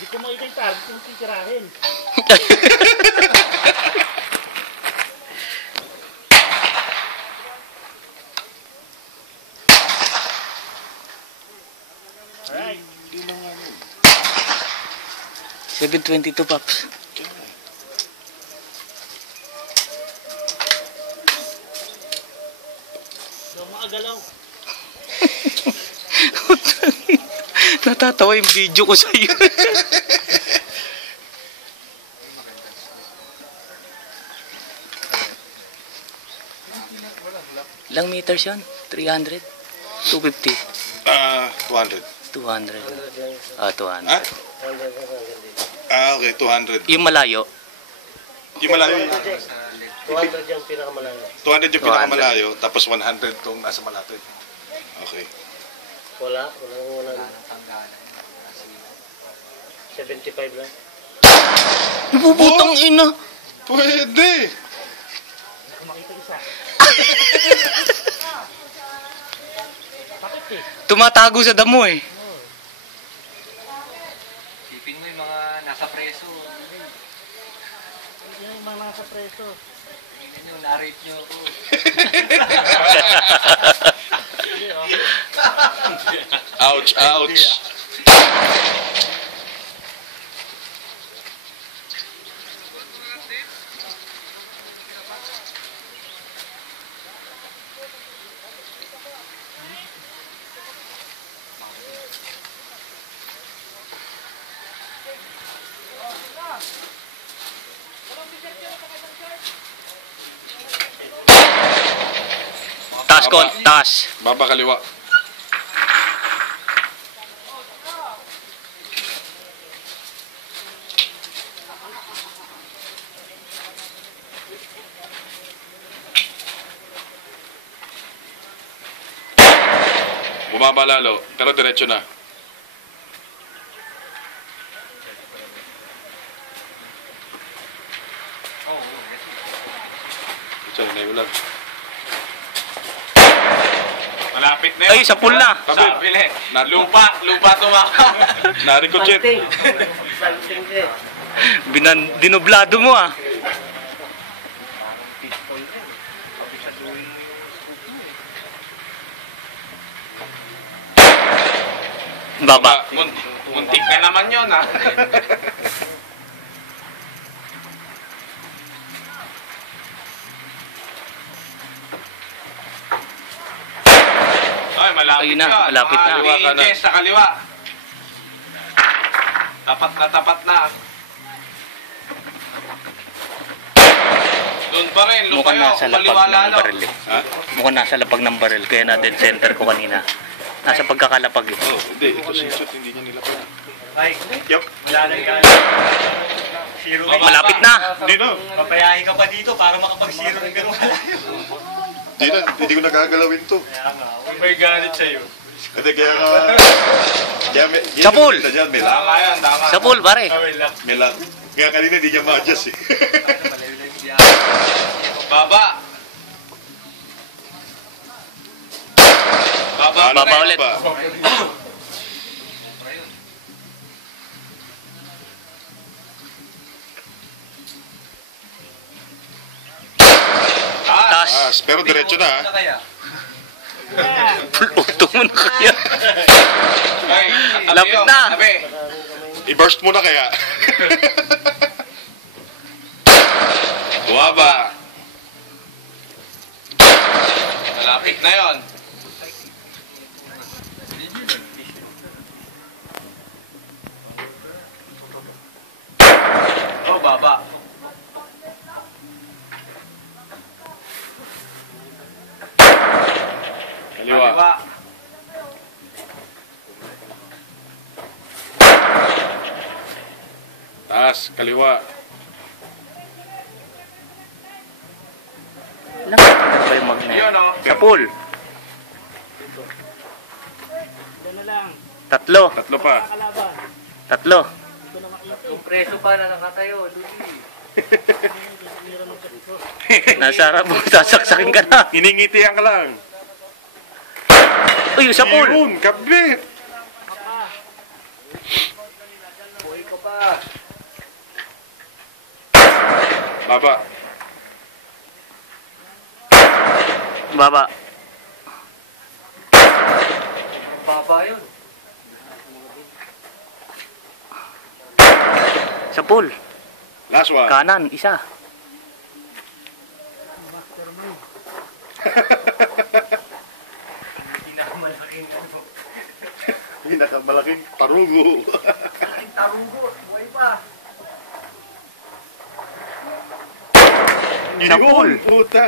Hindi ko makita yung target kung titirahin. Alright. 722, Paps. Daw makagalaw. Natatawa yung video ko sa'yo. Ilang meters yun? 300? 250? 200. 200. Ah, 200. Ah? Okay, 200. Yung malayo? Yung malayo. 200 yung pinakamalayo. 200 yung pinakamalayo, tapos 100 tong nasa malapit. Okay. Wala 75 lang. Napuputang ina. Pwede! Hindi ko makita isa. Bakit eh? Tumatago sa damo eh. Sipin mo yung mga nasa preso. Yan yung mga nasa preso. Tingnan nyo, na-rape nyo ako. Hindi oh. Ouch, ouch. Taas ko, taas. Baba kaliwa. Bumaba lalo, pero diretso na. Ito na yung ulan. Malapit na yun. Ay, sa pool na. Sabi na, lupa tumaka. Narikot jet. Dinoblado mo ah. Baba. Muntik na naman yun, ha? Ay, malapit Ayun na, yun. malapit na. Kaliwa ka na. Sa kaliwa. Tapat na, tapat na. Doon pa rin, Mukhang lupayo. nasa lapag Kumaliwa ng lalo. baril eh. Ha? Mukhang nasa lapag ng baril. Kaya na dead center ko kanina. Nasa pagkakalapag eh. Oh, hindi. Ito si Chot, hindi niya nila pa. Ay, Yup. wala na ka. Zero Baba. Malapit na. Hindi na. Papayahin ka pa dito para makapag-zero ng gano'n. Hindi na. Hindi ko nagagalawin to. Kaya nga, may galit sa'yo. Hindi, kaya nga... Kaya may... Sa pool. Dyan, may Tama yan, tama. Sa pool, pare. May lang. Kaya kanina hindi niya ma-adjust eh. Baba. Baba. Ano na Baba yun ulit. ba? Taas. Ah, pero diretso na ha. Ano kaya? Puluto mo na kaya. Ay, Lapit na. Tabi. I-burst mo na kaya. Buwaba. Malapit na yon. Oh, baba. Kaliwa. Kaliwa. Taas, kaliwa. Nakakita ba yung magnet? Yun, oh. Sa pool. Yan na lang. Tatlo. Tatlo pa. Kalaban. Tatlo. Hindi ko na makita. Yung preso pa na nakatayo, Luigi. Mira ng kapit ko. Nasa harap mo, sasaksakin ka na. Iningitihan ka lang. Uy, sa pool. Yun, kabit. Buhay ka Baba. Baba. Baba yun. Sa pool. Last one. Kanan, isa. Mastermind. Pinakamalaking ano. Pinakamalaking tarugo. Tarunggo. Buhay pa. Sa pool. Puta,